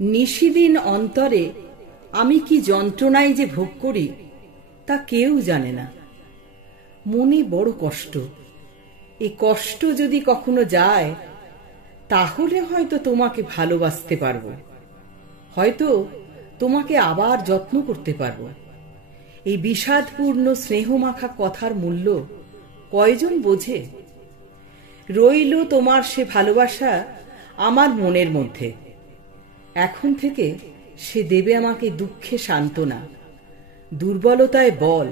নিশিদিন অন্তরে আমি কি যন্ত্রণায় যে ভোগ করি তা কেউ জানে না। মনে বড় কষ্ট। এই কষ্ট যদি কখনো যায় তাহলে হয়তো তোমাকে ভালোবাসতে পারবো, হয়তো তোমাকে আবার যত্ন করতে পারবো। এই বিষাদপূর্ণ স্নেহমাখা কথার মূল্য কয়জন বোঝে? রইল তোমার সে ভালোবাসা আমার মনের মধ্যে। এখন থেকে সে দেবে আমাকে দুঃখে সান্ত্বনা, দুর্বলতায় বল।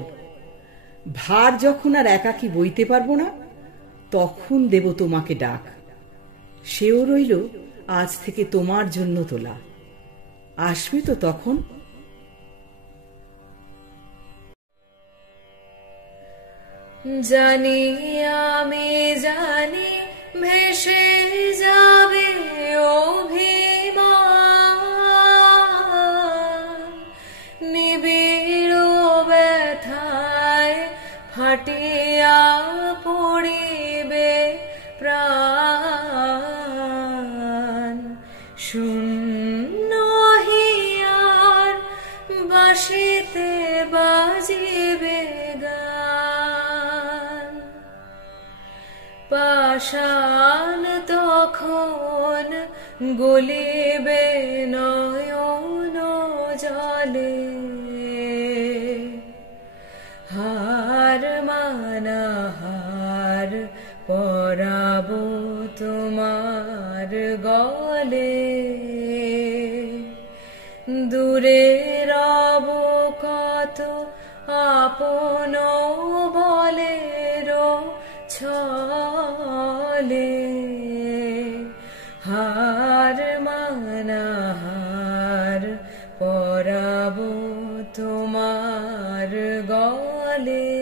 ভার যখন আর একাকী বইতে পারবো না তখন দেব তোমাকে ডাক। সেও রইল আজ থেকে তোমার জন্য তোলা। আসবে তো তখন? জানি, আমি জানি ভেসে যাবে অভিমান, নিবিড় ব্যথায় ফাটিয়া পড়িবে প্রাণ। শূন্য হিয়ার বাঁশিতে বাজিবে গান। পাষাণ তখন গলিবে নয়ন জলে। হার মানা হার পরাব তোমার গলে। দূরে রব কত আপন বলের ছলে। হার মানা হার পরাব তোমার গলে।